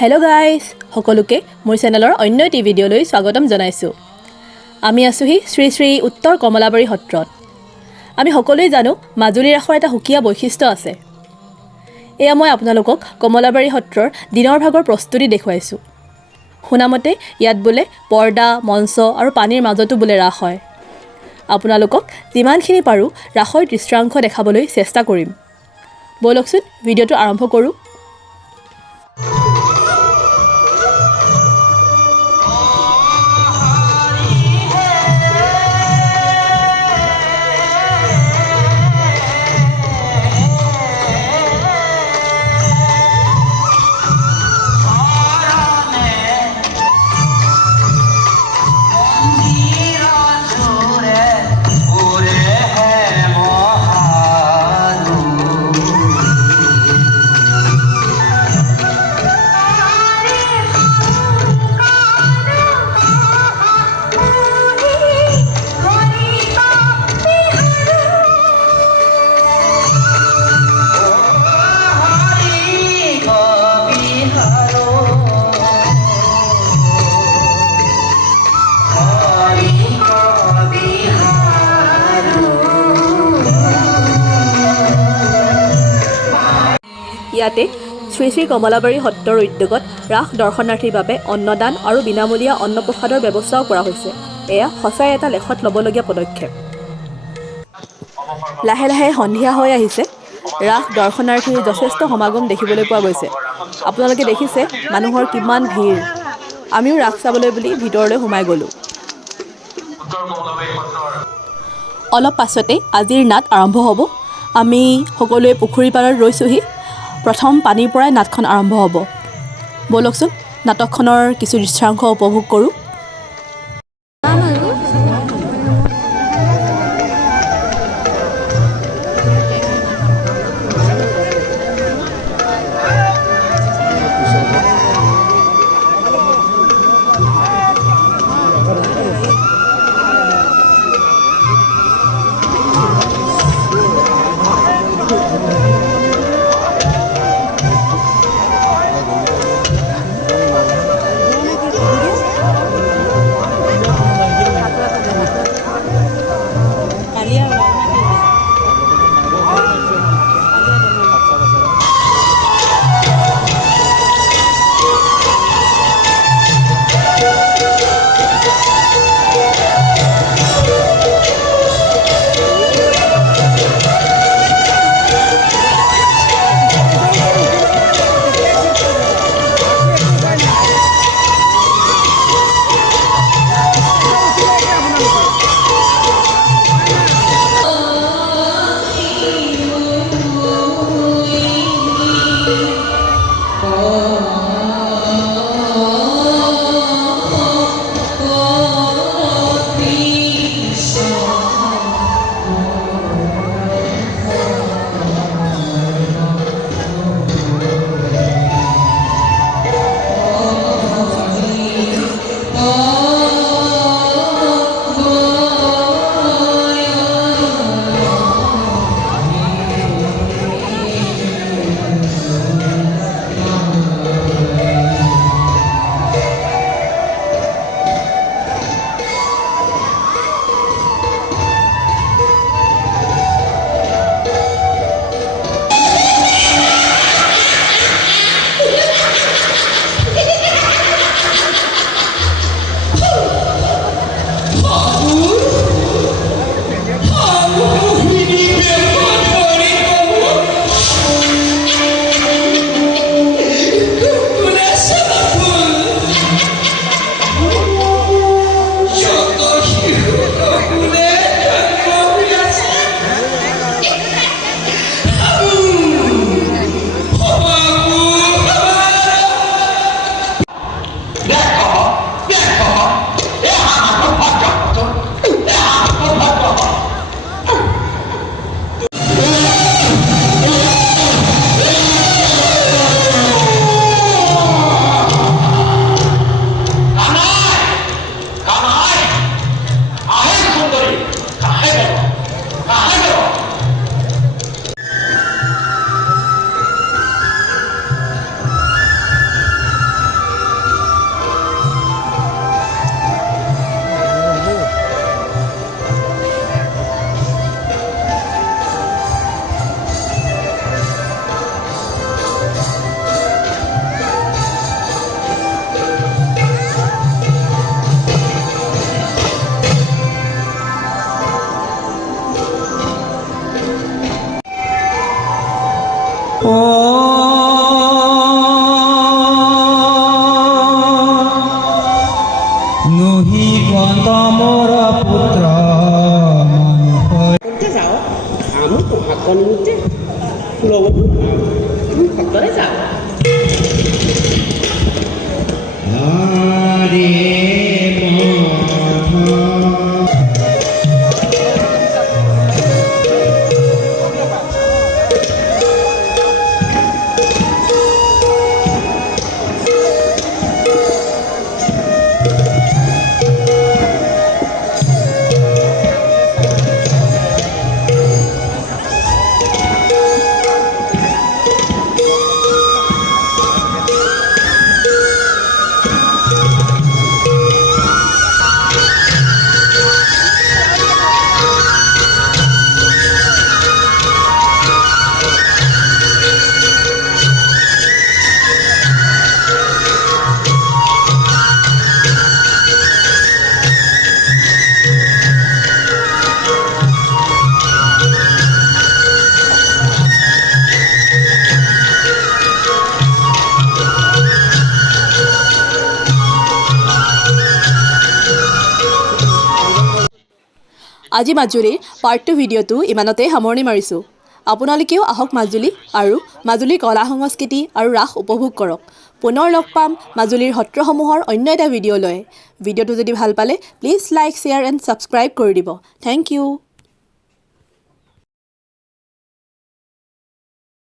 Hello' guys, সকলোকে মোৰ চেনেলৰ অন্য এটি ভিডিঅ'লৈ স্বাগতম জনাইছোঁ। আমি আছোঁহি শ্ৰী শ্ৰী উত্তৰ কমলাবাৰী সত্ৰত। আমি সকলোৱে জানো মাজুলী ৰাসৰ এটা সুকীয়া বৈশিষ্ট্য আছে। এয়া মই আপোনালোকক কমলাবাৰী সত্ৰৰ দিনৰ ভাগৰ প্ৰস্তুতি দেখুৱাইছোঁ। শুনামতে ইয়াত বোলে পৰ্দা, মঞ্চ আৰু পানীৰ মাজতো বোলে ৰাস হয়। আপোনালোকক যিমানখিনি পাৰোঁ ৰাসৰ দৃশ্যাংশ দেখাবলৈ চেষ্টা কৰিম। ব'লকচোন ভিডিঅ'টো আৰম্ভ কৰোঁ। ইয়াতে শ্ৰী শ্ৰী কমলাবাৰী সত্ৰৰ উদ্যোগত ৰাস দৰ্শনাৰ্থীৰ বাবে অন্নদান আৰু বিনামূলীয়া অন্নপ্ৰসাদৰ ব্যৱস্থাও কৰা হৈছে। এয়া সঁচাই এটা লেখত ল'বলগীয়া পদক্ষেপ। লাহে লাহে সন্ধিয়া হৈ আহিছে। ৰাস দৰ্শনাৰ্থীৰ যথেষ্ট সমাগম দেখিবলৈ পোৱা গৈছে। আপোনালোকে দেখিছে মানুহৰ কিমান ভিৰ। আমিও ৰাস চাবলৈ বুলি ভিতৰলৈ সোমাই গ'লোঁ। অলপ পাছতে আজিৰ নাট আৰম্ভ হ'ব। আমি সকলোৱে পুখুৰী পাৰত ৰৈছোঁহি। প্ৰথম পানীৰ পৰাই নাটখন আৰম্ভ হ'ব। ব'লকচোন নাটকখনৰ কিছু দৃশ্যাংশ উপভোগ কৰোঁ। আজি মাজুলীৰ পাৰ্ট 2 ভিডিঅ'টো ইমানতে সামৰণি মাৰিছোঁ। আপোনালোকেও আহক মাজুলী আৰু মাজুলীৰ কলা সংস্কৃতি আৰু ৰাস উপভোগ কৰক। পুনৰ লগ পাম মাজুলীৰ সত্ৰসমূহৰ অন্য এটা ভিডিঅ' লৈ। ভিডিঅ'টো যদি ভাল পালে please like, share and subscribe কৰি দিব। Thank U.